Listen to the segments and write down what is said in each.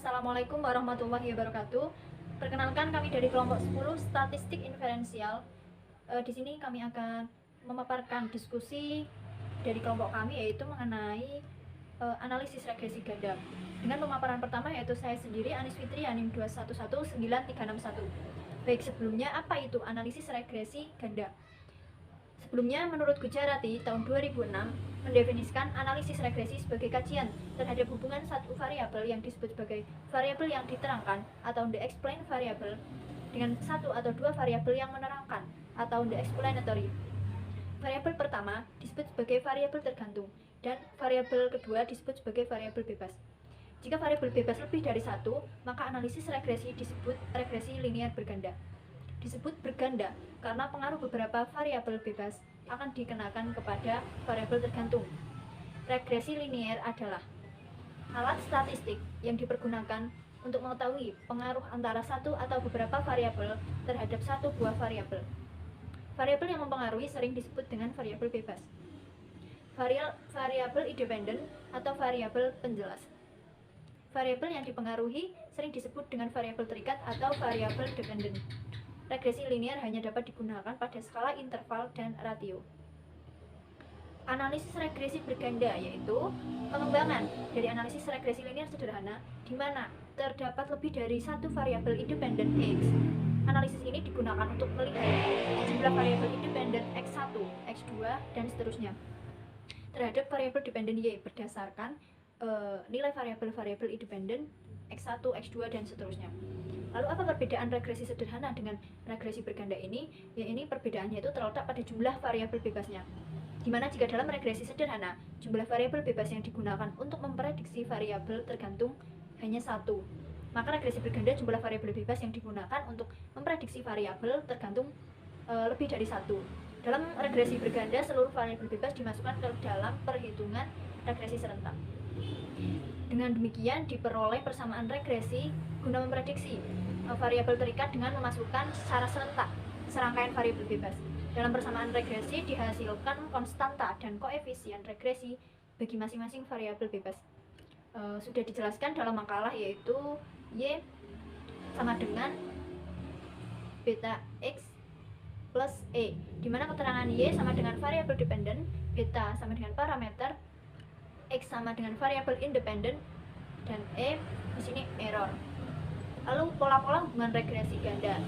Assalamualaikum warahmatullahi wabarakatuh. Perkenalkan, kami dari kelompok 10 Statistik Inferensial. Di sini kami akan memaparkan diskusi dari kelompok kami, yaitu mengenai analisis regresi ganda. Dengan pemaparan pertama yaitu saya sendiri, Anis Fitri, NIM 2119361. Baik, sebelumnya apa itu analisis regresi ganda? Sebelumnya, menurut Gujarati tahun 2006 mendefinisikan analisis regresi sebagai kajian terhadap hubungan satu variabel yang disebut sebagai variabel yang diterangkan atau the explained variable dengan satu atau dua variabel yang menerangkan atau the explanatory. Variabel pertama disebut sebagai variabel tergantung dan variabel kedua disebut sebagai variabel bebas. Jika variabel bebas lebih dari satu, maka analisis regresi disebut regresi linear berganda. Disebut berganda karena pengaruh beberapa variabel bebas akan dikenakan kepada variabel tergantung. Regresi linear adalah alat statistik yang dipergunakan untuk mengetahui pengaruh antara satu atau beberapa variabel terhadap satu buah variabel. Variabel yang mempengaruhi sering disebut dengan variabel bebas, variabel independen atau variabel penjelas. Variabel yang dipengaruhi sering disebut dengan variabel terikat atau variabel dependen. Regresi linear hanya dapat digunakan pada skala interval dan ratio. Analisis regresi berganda yaitu pengembangan dari analisis regresi linear sederhana di mana terdapat lebih dari satu variabel independen X. Analisis ini digunakan untuk melihat jumlah variabel independen X1, X2, dan seterusnya terhadap variabel dependen Y berdasarkan nilai variabel-variabel independen X1, X2, dan seterusnya. Lalu apa perbedaan regresi sederhana dengan regresi berganda ini? Ya, ini perbedaannya itu terletak pada jumlah variabel bebasnya. Dimana jika dalam regresi sederhana, jumlah variabel bebas yang digunakan untuk memprediksi variabel tergantung hanya satu. Maka regresi berganda jumlah variabel bebas yang digunakan untuk memprediksi variabel tergantung lebih dari satu. Dalam regresi berganda, seluruh variabel bebas dimasukkan ke dalam perhitungan regresi serentak. Dengan demikian diperoleh persamaan regresi guna memprediksi variabel terikat dengan memasukkan secara serentak serangkaian variabel bebas. Dalam persamaan regresi dihasilkan konstanta dan koefisien regresi bagi masing-masing variabel bebas. Sudah dijelaskan dalam makalah, yaitu Y sama dengan beta X plus E, dimana keterangan Y sama dengan variabel dependen, beta sama dengan parameter, X sama dengan variabel independen, dan E di sini error. Lalu pola-pola hubungan regresi ganda.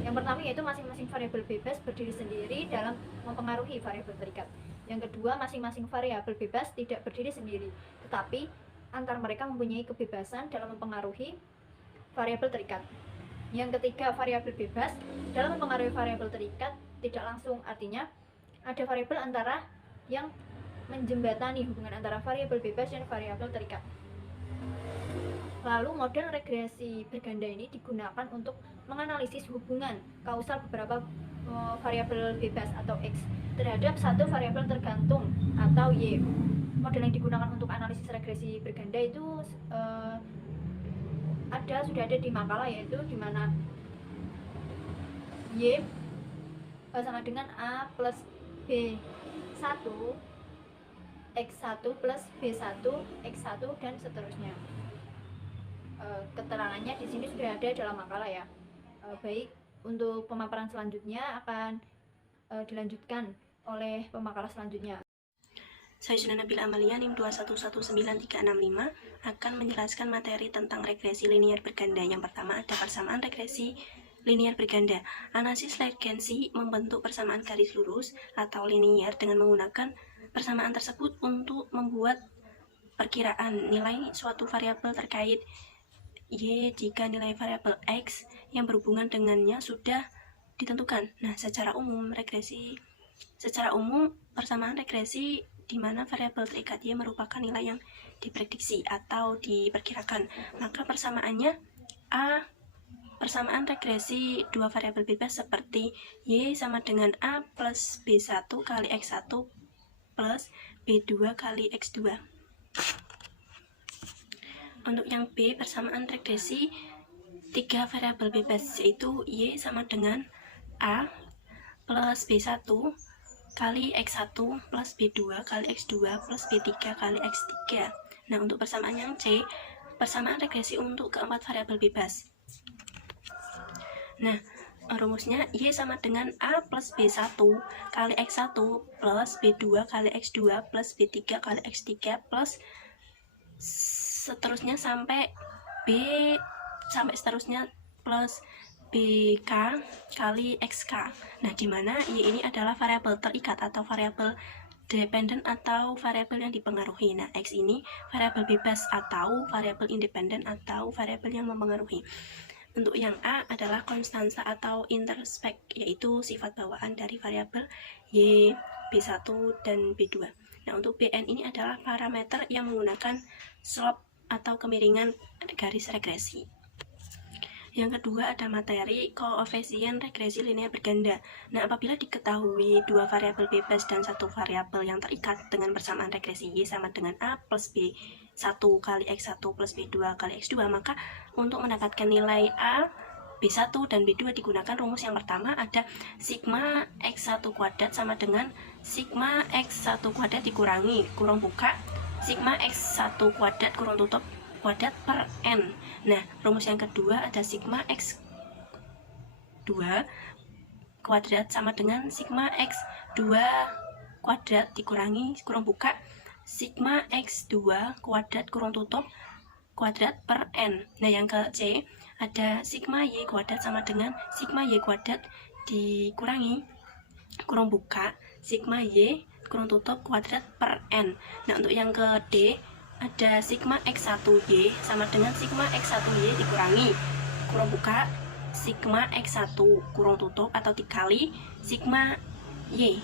Yang pertama yaitu masing-masing variabel bebas berdiri sendiri dalam mempengaruhi variabel terikat. Yang kedua, masing-masing variabel bebas tidak berdiri sendiri, tetapi antar mereka mempunyai kebebasan dalam mempengaruhi variabel terikat. Yang ketiga, variabel bebas dalam mempengaruhi variabel terikat tidak langsung, artinya ada variabel antara yang menjembatani hubungan antara variabel bebas dan variabel terikat. Lalu model regresi berganda ini digunakan untuk menganalisis hubungan kausal beberapa variabel bebas atau X terhadap satu variabel tergantung atau Y. Model yang digunakan untuk analisis regresi berganda itu sudah ada di makalah, yaitu dimana Y sama dengan A plus B1, X1 plus B1, X1, dan seterusnya. Keterangannya di sini sudah ada dalam makalah ya. Baik, untuk pemaparan selanjutnya akan dilanjutkan oleh pemakalah selanjutnya. Saya Sudah Nabila Amalia, NIM 2119365, akan menjelaskan materi tentang regresi linear berganda. Yang pertama ada persamaan regresi linear berganda. Analisis regresi membentuk persamaan garis lurus atau linear dengan menggunakan persamaan tersebut untuk membuat perkiraan nilai suatu variabel terkait Y jika nilai variabel X yang berhubungan dengannya sudah ditentukan. Nah, secara umum persamaan regresi di mana variabel terikat Y merupakan nilai yang diprediksi atau diperkirakan. Maka persamaannya A, persamaan regresi dua variabel bebas seperti Y sama dengan A plus B1 kali X1 plus B2 kali X2. Untuk yang B, persamaan regresi tiga variabel bebas, yaitu Y sama dengan A plus B1 kali X1 plus B2 kali X2 plus B3 kali X3. Nah, untuk persamaan yang C, persamaan regresi untuk keempat variabel bebas. Nah, rumusnya Y sama dengan A plus B1 kali X1 plus B2 kali X2 plus B3 kali X3 plus seterusnya sampai B sampai seterusnya plus BK kali XK. Nah, di mana Y ini adalah variabel terikat atau variabel dependen atau variabel yang dipengaruhi. Nah, X ini variabel bebas atau variabel independen atau variabel yang mempengaruhi. Untuk yang A adalah konstansa atau interspek, yaitu sifat bawaan dari variabel Y, B1, dan B2. Nah, untuk Bn ini adalah parameter yang menggunakan slope atau kemiringan garis regresi. Yang kedua ada materi koefisien regresi linear berganda. Nah, apabila diketahui dua variabel bebas dan satu variabel yang terikat dengan persamaan regresi Y sama dengan A plus B1 kali X1 plus B2 kali X2, maka untuk mendapatkan nilai A, B1 dan B2 digunakan rumus yang pertama, ada sigma X1 kuadrat sama dengan sigma X1 kuadrat dikurangi kurung buka sigma X1 kuadrat kurung tutup kuadrat per N. Nah, rumus yang kedua ada sigma X2 kuadrat sama dengan sigma X2 kuadrat dikurangi kurung buka sigma X2 kuadrat kurung tutup kuadrat per N. Nah, yang ke C ada sigma Y kuadrat sama dengan sigma Y kuadrat dikurangi kurung buka sigma Y kurung tutup kuadrat per N. Nah, untuk yang ke D ada sigma X1Y sama dengan sigma X1Y dikurangi kurung buka sigma X1 kurung tutup atau dikali sigma Y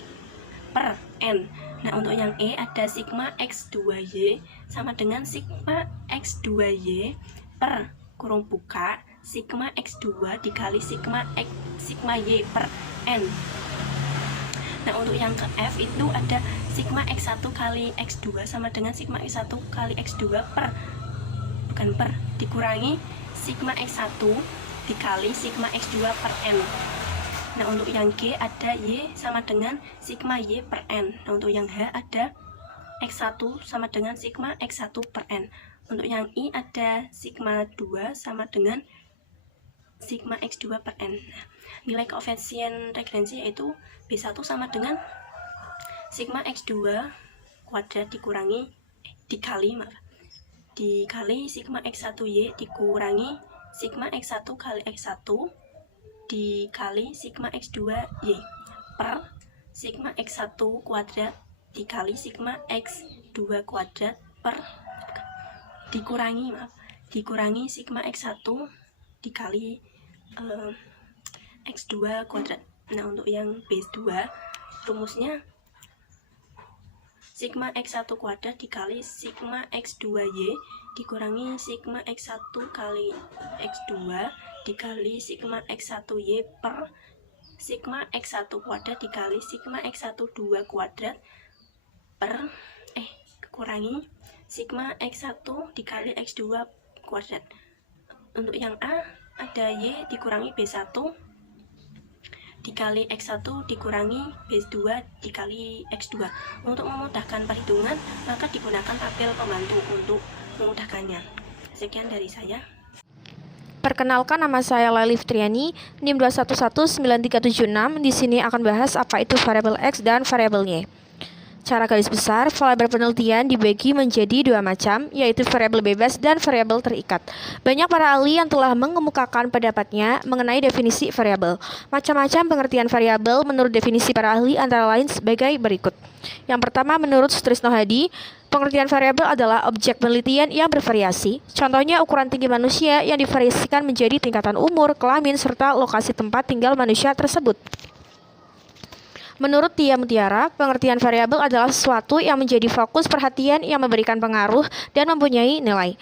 per N. Nah, untuk yang E ada sigma X2Y sama dengan sigma X2Y per kurung buka sigma X2 dikali sigma Y per N. Nah, untuk yang ke F itu ada sigma X1 kali X2 sama dengan sigma X1 kali X2 dikurangi sigma X1 dikali sigma X2 per N. Nah, untuk yang G ada Y sama dengan sigma Y per N. Nah, untuk yang H ada X1 sama dengan sigma X1 per N. Untuk yang I ada sigma 2 sama dengan sigma X2 per N. Nah, nilai koefisien regresi yaitu B1 sama dengan sigma X2 kuadrat dikurangi dikali sigma X1Y dikurangi sigma X1 kali X1 dikali sigma X2Y per sigma X1 kuadrat dikali sigma X2 kuadrat per dikurangi sigma X1 dikali X2 kuadrat. Nah, untuk yang B2 rumusnya sigma X1 kuadrat dikali sigma X2Y dikurangi sigma X1 kali X2 dikali sigma X1Y per sigma X1 kuadrat dikali sigma X12 kuadrat per kurangi sigma X1 dikali X2 kuadrat. Untuk yang A ada Y dikurangi B1 dikali X1 dikurangi B2 dikali X2. Untuk memudahkan perhitungan, maka digunakan tabel pembantu untuk memudahkannya. Sekian dari saya. Perkenalkan, nama saya Laili Fitriani, NIM 2119376. Di sini akan bahas apa itu variabel X dan variabel Y. Cara garis besar, variabel penelitian dibagi menjadi dua macam, yaitu variabel bebas dan variabel terikat. Banyak para ahli yang telah mengemukakan pendapatnya mengenai definisi variabel. Macam-macam pengertian variabel menurut definisi para ahli antara lain sebagai berikut. Yang pertama, menurut Sutrisno Hadi, pengertian variabel adalah objek penelitian yang bervariasi. Contohnya ukuran tinggi manusia yang divariasikan menjadi tingkatan umur, kelamin, serta lokasi tempat tinggal manusia tersebut. Menurut Tia Mutiara, pengertian variabel adalah sesuatu yang menjadi fokus perhatian yang memberikan pengaruh dan mempunyai nilai.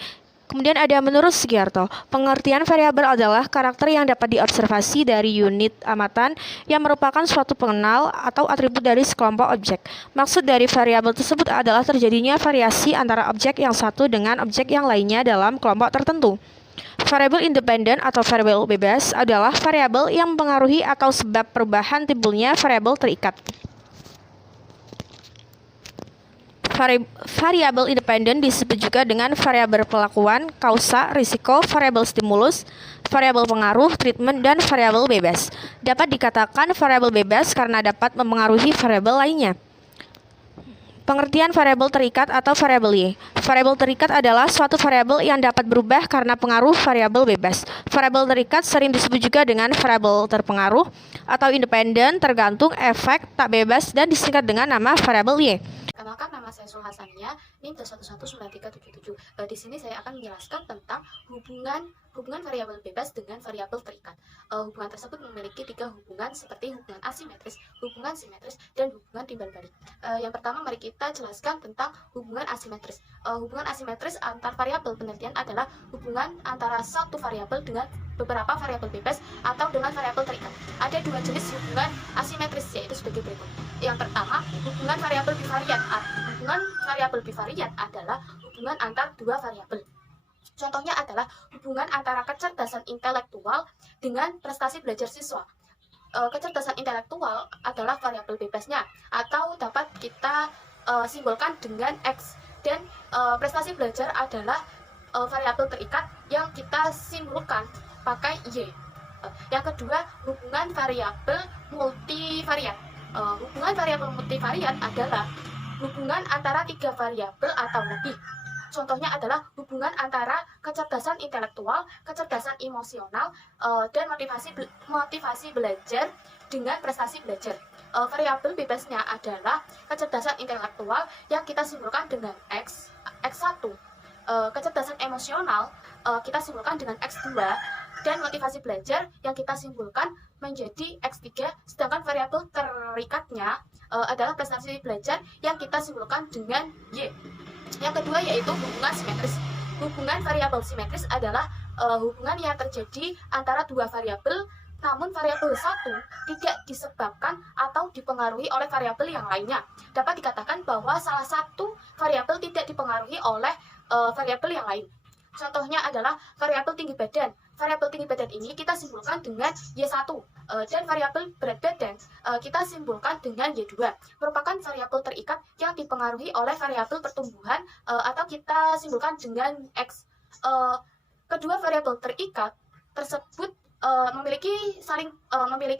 Kemudian ada menurut Sugiarto, pengertian variabel adalah karakter yang dapat diobservasi dari unit amatan yang merupakan suatu pengenal atau atribut dari sekelompok objek. Maksud dari variabel tersebut adalah terjadinya variasi antara objek yang satu dengan objek yang lainnya dalam kelompok tertentu. Variabel independen atau variabel bebas adalah variabel yang mempengaruhi atau sebab perubahan timbulnya variabel terikat. Variabel independen disebut juga dengan variabel perlakuan, kausa, risiko, variabel stimulus, variabel pengaruh, treatment, dan variabel bebas. Dapat dikatakan variabel bebas karena dapat mempengaruhi variabel lainnya. Pengertian variabel terikat atau variabel Y. Variabel terikat adalah suatu variabel yang dapat berubah karena pengaruh variabel bebas. Variabel terikat sering disebut juga dengan variabel terpengaruh atau independen, tergantung, efek, tak bebas, dan disingkat dengan nama variabel Y. Kenalkan, nama saya Sul Hasania, NIM 2119377. Di sini saya akan menjelaskan tentang hubungan variabel bebas dengan variabel terikat. Hubungan tersebut memiliki 3 hubungan seperti hubungan asimetris, hubungan simetris, dan hubungan timbal balik. Yang pertama, mari kita jelaskan tentang hubungan asimetris. Hubungan asimetris antar variabel penelitian adalah hubungan antara satu variabel dengan beberapa variabel bebas atau dengan variabel terikat. Ada 2 jenis hubungan asimetris, yaitu sebagai berikut. Yang pertama, hubungan variabel bivariat. Hubungan variabel bivariat adalah hubungan antar 2 variabel. Contohnya adalah hubungan antara kecerdasan intelektual dengan prestasi belajar siswa. Kecerdasan intelektual adalah variabel bebasnya, atau dapat kita simbolkan dengan X, dan prestasi belajar adalah variabel terikat yang kita simbolkan pakai Y. Yang kedua, hubungan variabel multivariat. Hubungan variabel multivariat adalah hubungan antara 3 variabel atau lebih. Contohnya adalah hubungan antara kecerdasan intelektual, kecerdasan emosional, dan motivasi belajar dengan prestasi belajar. Variabel bebasnya adalah kecerdasan intelektual yang kita simbolkan dengan X1. Kecerdasan emosional kita simbolkan dengan X2, dan motivasi belajar yang kita simbolkan menjadi X3, sedangkan variabel terikatnya adalah prestasi belajar yang kita simbolkan dengan Y. Yang kedua yaitu hubungan simetris. Hubungan variabel simetris adalah hubungan yang terjadi antara 2 variabel, namun variabel satu tidak disebabkan atau dipengaruhi oleh variabel yang lainnya. Dapat dikatakan bahwa salah satu variabel tidak dipengaruhi oleh variabel yang lain. Contohnya adalah variabel tinggi badan. Variabel tinggi badan ini kita simbolkan dengan Y1, dan variabel berat badan kita simbolkan dengan Y2. Merupakan variabel terikat yang dipengaruhi oleh variabel pertumbuhan atau kita simbolkan dengan X. Kedua variabel terikat tersebut memiliki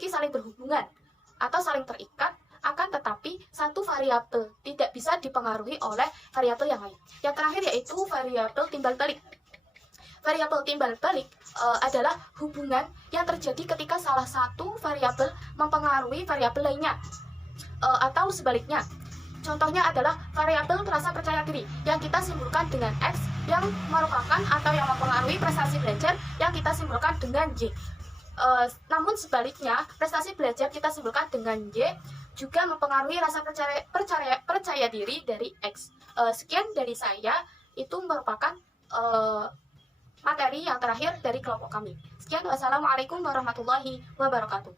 saling berhubungan atau saling terikat, akan tetapi satu variabel tidak bisa dipengaruhi oleh variabel yang lain. Yang terakhir yaitu variabel timbal balik. Variabel timbal balik adalah hubungan yang terjadi ketika salah satu variabel mempengaruhi variabel lainnya, atau sebaliknya. Contohnya adalah variabel rasa percaya diri yang kita simbolkan dengan X, yang merupakan atau yang mempengaruhi prestasi belajar yang kita simbolkan dengan Y. Namun sebaliknya, prestasi belajar kita simbolkan dengan Y juga mempengaruhi rasa percaya diri dari X. Sekian dari saya, itu merupakan materi yang terakhir dari kelompok kami. Sekian, wassalamualaikum warahmatullahi wabarakatuh.